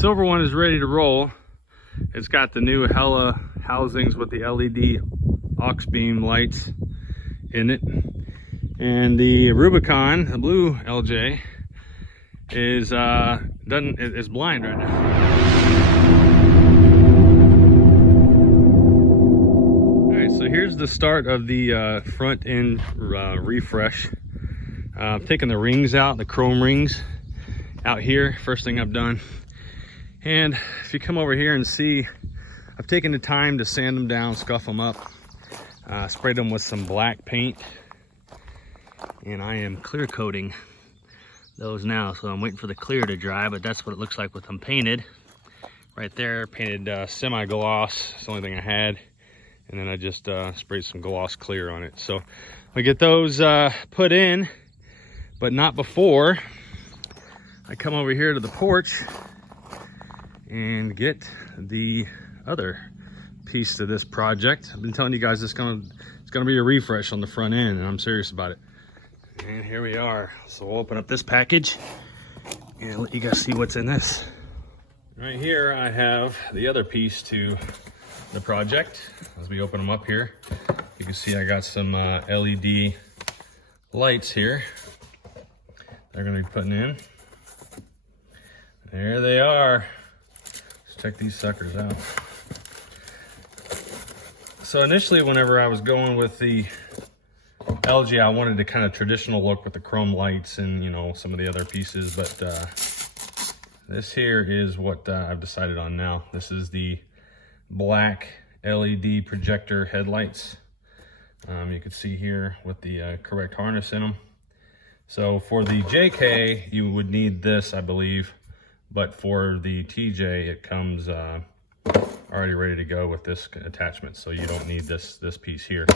Silver one is ready to roll. It's got the new Hella housings with the LED aux beam lights in it. And the Rubicon, the blue LJ, is blind right now. Alright, so here's the start of the front end refresh. I've taken the rings out, the chrome rings out here, first thing I've done. And if you come over here and see, I've taken the time to sand them down, scuff them up, sprayed them with some black paint, and I am clear coating those now. So I'm waiting for the clear to dry, but that's what it looks like with them painted. Right there, painted semi-gloss, it's the only thing I had. And then I just sprayed some gloss clear on it. So I get those put in, but not before I come over here to the porch and get the other piece to this project. I've been telling you guys it's gonna be a refresh on the front end, and I'm serious about it. And here we are. So we'll open up this package and let you guys see what's in this. Right here I have the other piece to the project. As we open them up here, you can see I got some LED lights here they're gonna be putting in. There they are. Check these suckers out. So initially, whenever I was going with the LG, I wanted the kind of traditional look with the chrome lights and, you know, some of the other pieces, but this here is what I've decided on now. This is the black LED projector headlights. You can see here with the correct harness in them. So for the JK, you would need this, I believe. But for the TJ, it comes already ready to go with this attachment, so you don't need this piece here.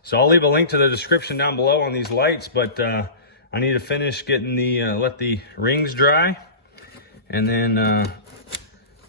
So I'll leave a link to the description down below on these lights, but I need to finish getting the, let the rings dry, and then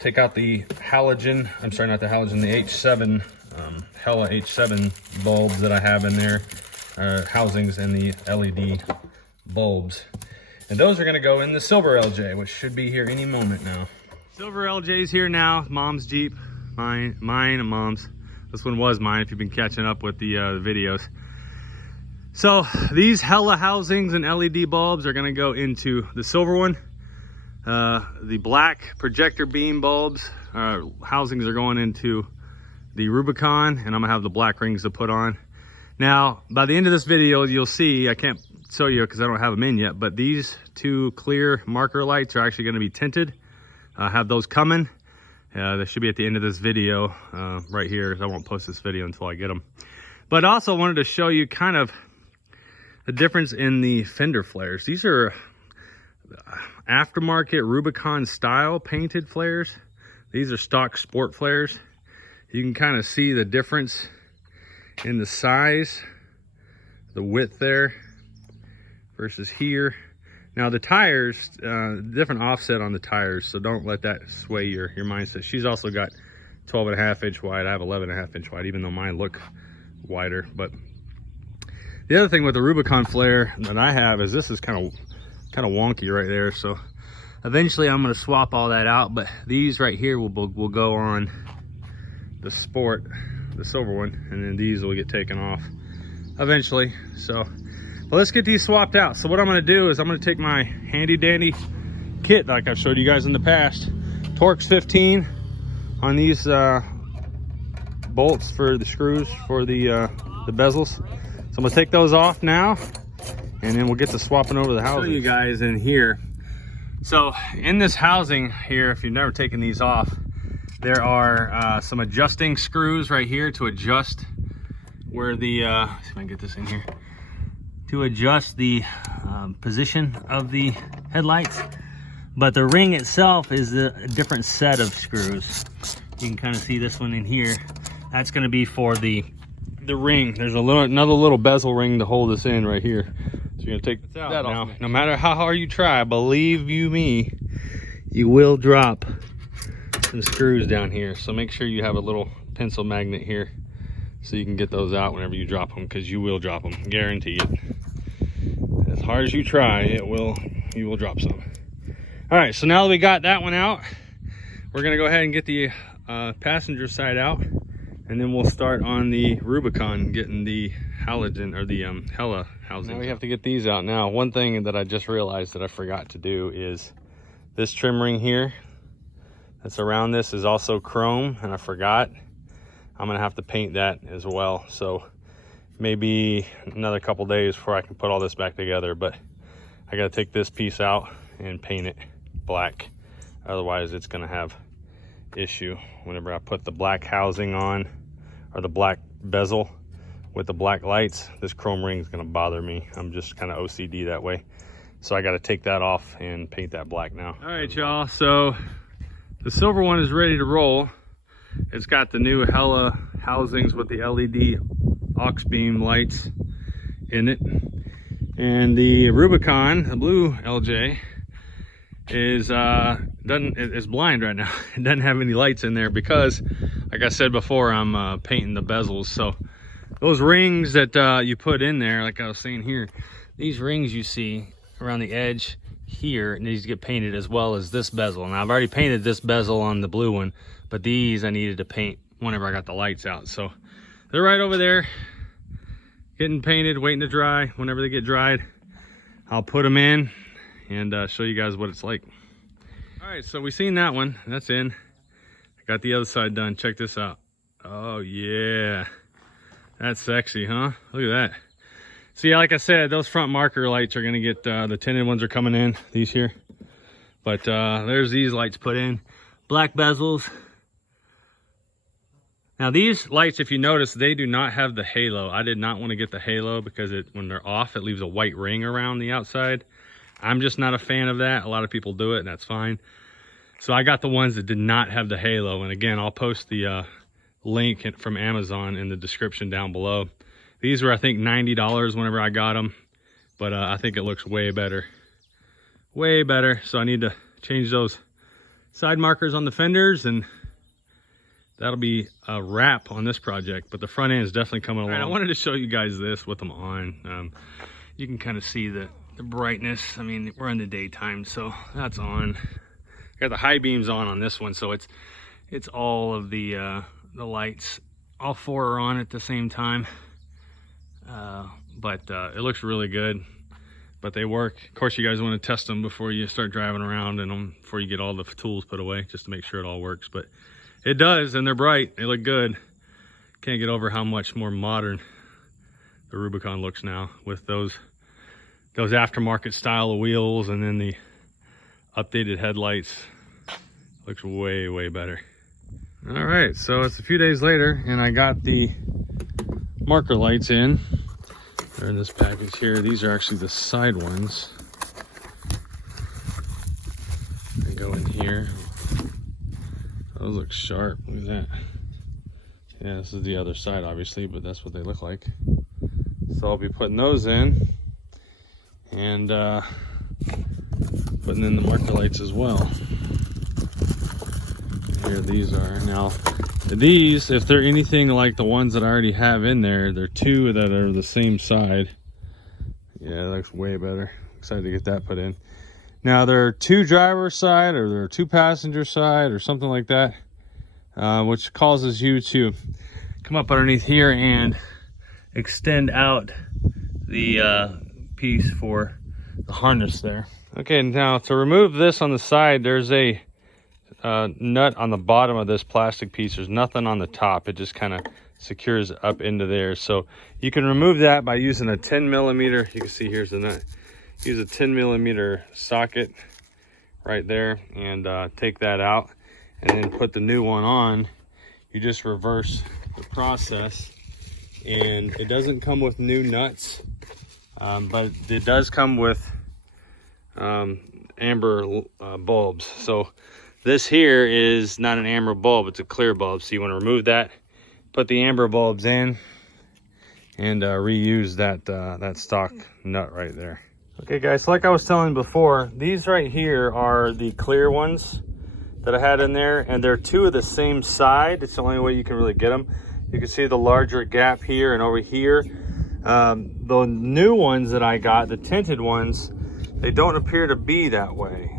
take out the halogen, I'm sorry, not the halogen, the H7, Hella H7 bulbs that I have in there, housings, and the LED bulbs. And those are gonna go in the silver LJ, which should be here any moment now. Silver LJ's here now. Mom's Jeep, mine and Mom's. This one was mine if you've been catching up with the videos. So these Hella housings and LED bulbs are gonna go into the silver one. The black projector beam bulbs, housings are going into the Rubicon, and I'm gonna have the black rings to put on. Now, by the end of this video, you'll see, I can't show you because I don't have them in yet, but these two clear marker lights are actually going to be tinted. I have those coming. They should be at the end of this video right here. I won't post this video until I get them. But I also wanted to show you kind of the difference in the fender flares. These are aftermarket Rubicon style painted flares. These are stock sport flares. You can kind of see the difference in the size, the width there versus here. Now the tires, different offset on the tires, so don't let that sway your mindset. She's also got 12.5 inch wide. I have 11.5 inch wide, even though mine look wider. But the other thing with the Rubicon flare that I have is this is kind of wonky right there. So eventually I'm going to swap all that out, but these right here will go on the Sport, the silver one, and then these will get taken off eventually. So but let's get these swapped out. So what I'm gonna do is I'm gonna take my handy dandy kit like I've showed you guys in the past. Torx 15 on these bolts for the screws for the bezels. So I'm gonna take those off now, and then we'll get to swapping over the housing. Show you guys in here. So in this housing here, if you've never taken these off, there are some adjusting screws right here to adjust where the, let's see if I can get this in here, to adjust the position of the headlights. But the ring itself is a different set of screws. You can kind of see this one in here. That's going to be for the ring. There's another little bezel ring to hold this in right here. So you're going to take that off. Now, no matter how hard you try, believe you me, you will drop some screws down here. So make sure you have a little pencil magnet here so you can get those out whenever you drop them, because you will drop them, guarantee it. As hard as you try, you will drop some. All right, so now that we got that one out, we're gonna go ahead and get the passenger side out, and then we'll start on the Rubicon, getting the halogen or the Hella housing. Now we have to get these out. Now, one thing that I just realized that I forgot to do is this trim ring here that's around this is also chrome, and I forgot. I'm gonna have to paint that as well. So maybe another couple days before I can put all this back together, but I gotta take this piece out and paint it black. Otherwise it's gonna have issue whenever I put the black housing on, or the black bezel with the black lights. This chrome ring is gonna bother me. I'm just kind of OCD that way. So I gotta take that off and paint that black now. All right, y'all, so the silver one is ready to roll. It's got the new Hella housings with the LED aux beam lights in it. And the Rubicon, the blue LJ, is blind right now. It doesn't have any lights in there because, like I said before, I'm painting the bezels. So those rings that you put in there, like I was saying here, these rings you see around the edge here needs to get painted, as well as this bezel. And I've already painted this bezel on the blue one, but these I needed to paint whenever I got the lights out. So they're right over there getting painted, waiting to dry. Whenever they get dried, I'll put them in and show you guys what it's like. All right, so we seen that one, that's in. I got the other side done. Check this out. Oh yeah, that's sexy, huh? Look at that. So yeah, like I said, those front marker lights are gonna get, the tinted ones are coming in, these here. But there's these lights put in. Black bezels. Now these lights, if you notice, they do not have the halo. I did not want to get the halo because when they're off, it leaves a white ring around the outside. I'm just not a fan of that. A lot of people do it, and that's fine. So I got the ones that did not have the halo. And again, I'll post the link from Amazon in the description down below. These were, I think, $90 whenever I got them. But I think it looks way better. Way better. So I need to change those side markers on the fenders, and that'll be a wrap on this project. But the front end is definitely coming along. All right, I wanted to show you guys this with them on. You can kind of see the brightness. I mean, we're in the daytime, so that's on. Got the high beams on this one, so it's all of the lights. All four are on at the same time. But it looks really good. But they work. Of course, you guys want to test them before you start driving around, and before you get all the tools put away, just to make sure it all works. But it does, and they're bright. They look good. Can't get over how much more modern the Rubicon looks now with those aftermarket style of wheels, and then the updated headlights. Looks way, way better. All right, so it's a few days later, and I got the marker lights in. They're in this package here. These are actually the side ones. They go in here. Those look sharp. Look at that. Yeah, this is the other side, obviously, but that's what they look like. So I'll be putting those in, and putting in the marker lights as well. Here these are. Now these, if they're anything like the ones that I already have in there, they're two that are the same side. Yeah, that looks way better. Excited to get that put in. Now they're two driver side, or they're two passenger side, or something like that, which causes you to come up underneath here and extend out the piece for the harness there. Okay, now to remove this on the side, there's a nut on the bottom of this plastic piece. There's nothing on the top. It just kind of secures up into there. So you can remove that by using a 10mm. You can see here's the nut. Use a 10mm socket right there, and take that out, and then put the new one on. You just reverse the process, and it doesn't come with new nuts, but it does come with amber bulbs. So this here is not an amber bulb, it's a clear bulb. So you want to remove that, put the amber bulbs in, and reuse that stock nut right there. Okay guys, so like I was telling before, these right here are the clear ones that I had in there, and they're two of the same side. It's the only way you can really get them. You can see the larger gap here and over here. The new ones that I got, the tinted ones, they don't appear to be that way.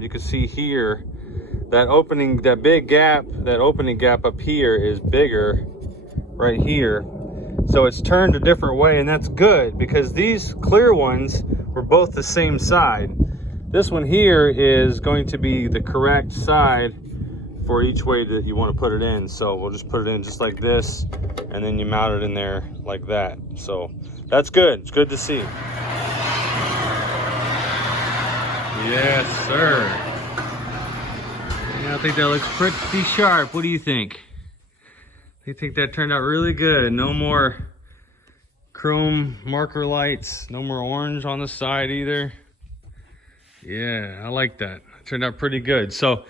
You can see here, that opening, that big gap, that opening gap up here is bigger right here. So it's turned a different way, and that's good because these clear ones were both the same side. This one here is going to be the correct side for each way that you want to put it in. So we'll just put it in just like this, and then you mount it in there like that. So that's good. It's good to see. Yes, sir. Yeah, I think that looks pretty sharp. What do you think? I think that turned out really good. No more chrome marker lights. No more orange on the side either. Yeah, I like that. It turned out pretty good. So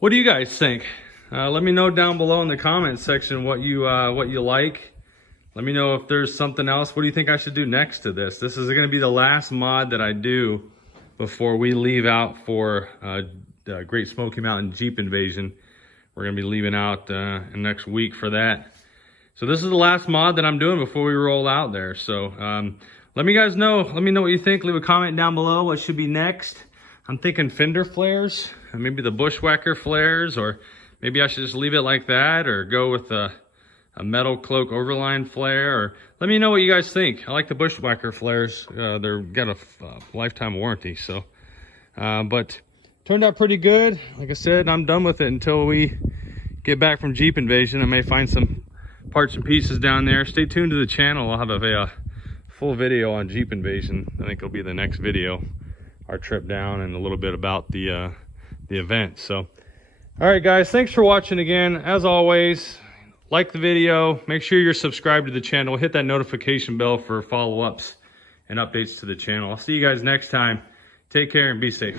what do you guys think? Let me know down below in the comments section what you like. Let me know if there's something else. What do you think I should do next to this? This is going to be the last mod that I do before we leave out for the Great Smoky Mountain Jeep Invasion. We're going to be leaving out next week for that. So this is the last mod that I'm doing before we roll out there. So let me guys know. Let me know what you think. Leave a comment down below what should be next. I'm thinking fender flares, maybe the Bushwhacker flares, or maybe I should just leave it like that, or go with a metal cloak overline flare. Or let me know what you guys think. I like the Bushwhacker flares. They're got a lifetime warranty. So, but turned out pretty good. Like I said, I'm done with it until we get back from Jeep Invasion. I may find some parts and pieces down there. Stay tuned to the channel. I'll have a full video on Jeep Invasion. I think it'll be the next video. Our trip down and a little bit about the event. So, all right, guys, thanks for watching again. As always, like the video. Make sure you're subscribed to the channel. Hit that notification bell for follow-ups and updates to the channel. I'll see you guys next time. Take care and be safe.